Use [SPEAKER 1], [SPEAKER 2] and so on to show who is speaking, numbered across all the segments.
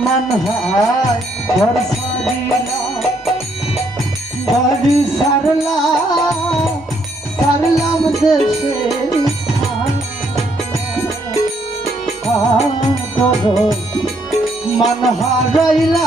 [SPEAKER 1] সম্মান হয় বর্ষা দিলা বাড়ি সারলা সারলাম দেশে তোর মন হারাইলা।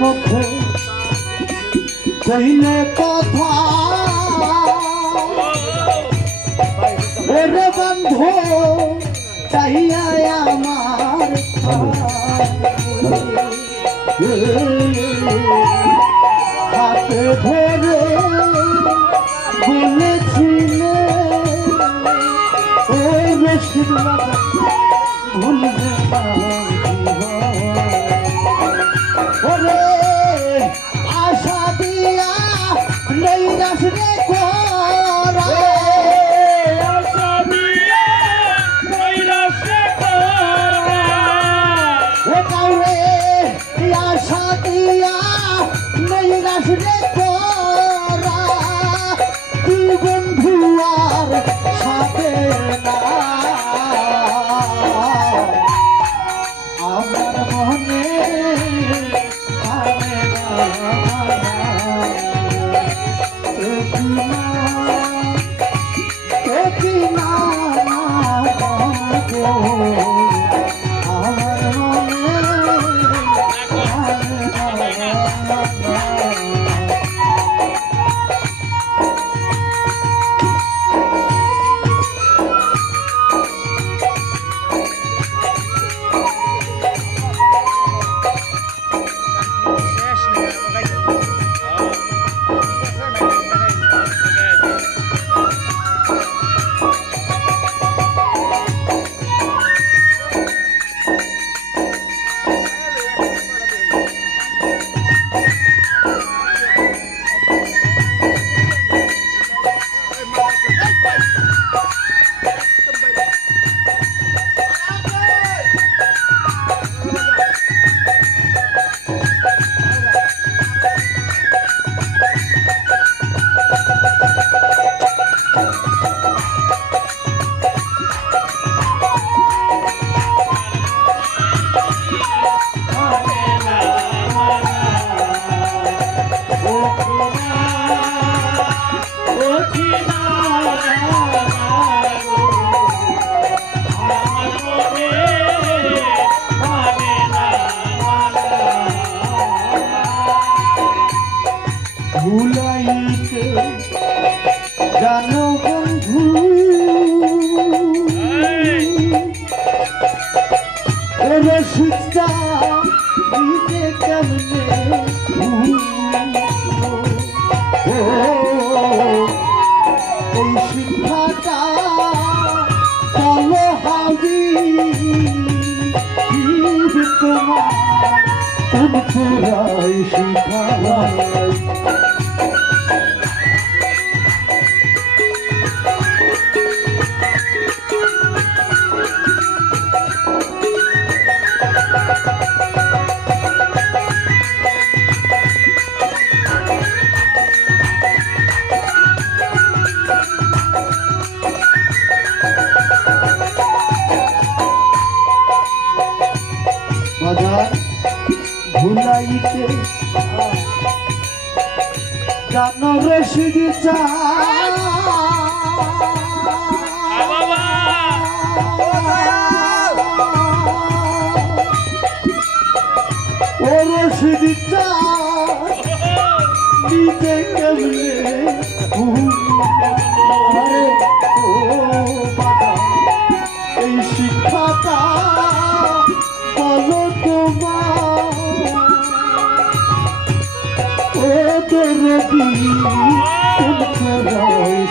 [SPEAKER 1] মুখে কইলে কথা। রে বন্ধু তাইয়া আমার হাতে ধরে বলেছিলে ভুলবে আমার नहीं জানো বন্ধু ওরে সুচা দিতে কেমনে এই শিক্ষাটা চলো হাবি তোমার কোন চোরাই শিখাই দিতে কেমনে এই শিক্ষাটা বলো তোমার ও দেবী চোরাই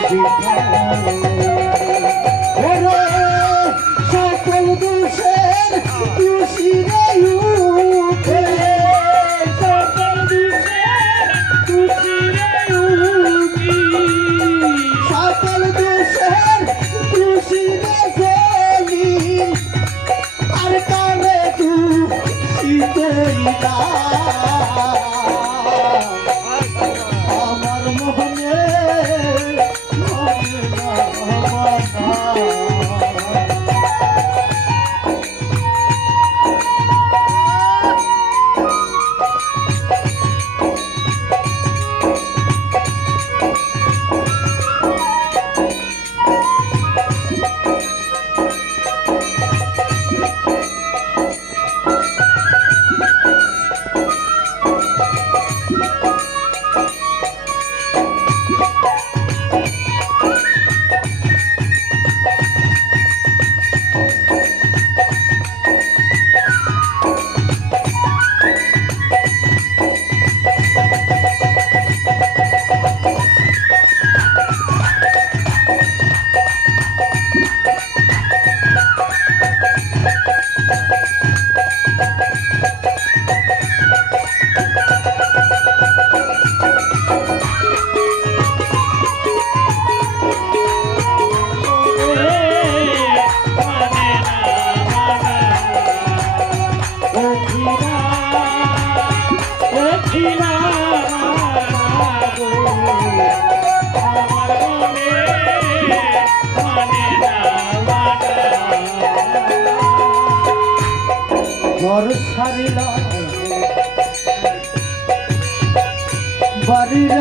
[SPEAKER 1] মানে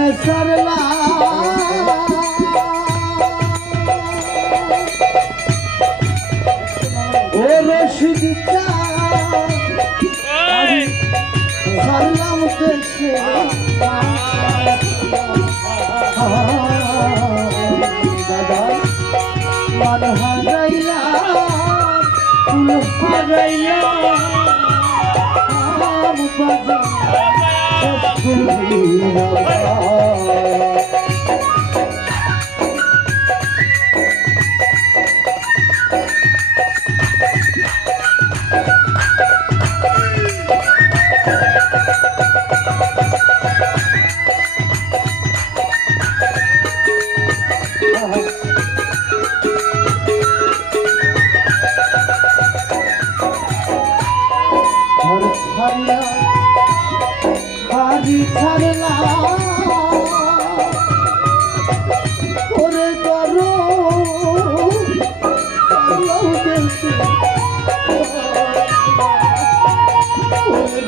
[SPEAKER 1] বাড়িরে ছাড়লা ও রশিদ চা।
[SPEAKER 2] ওই
[SPEAKER 1] ছাড়লাম দেশে। দাদা মান হারাইলা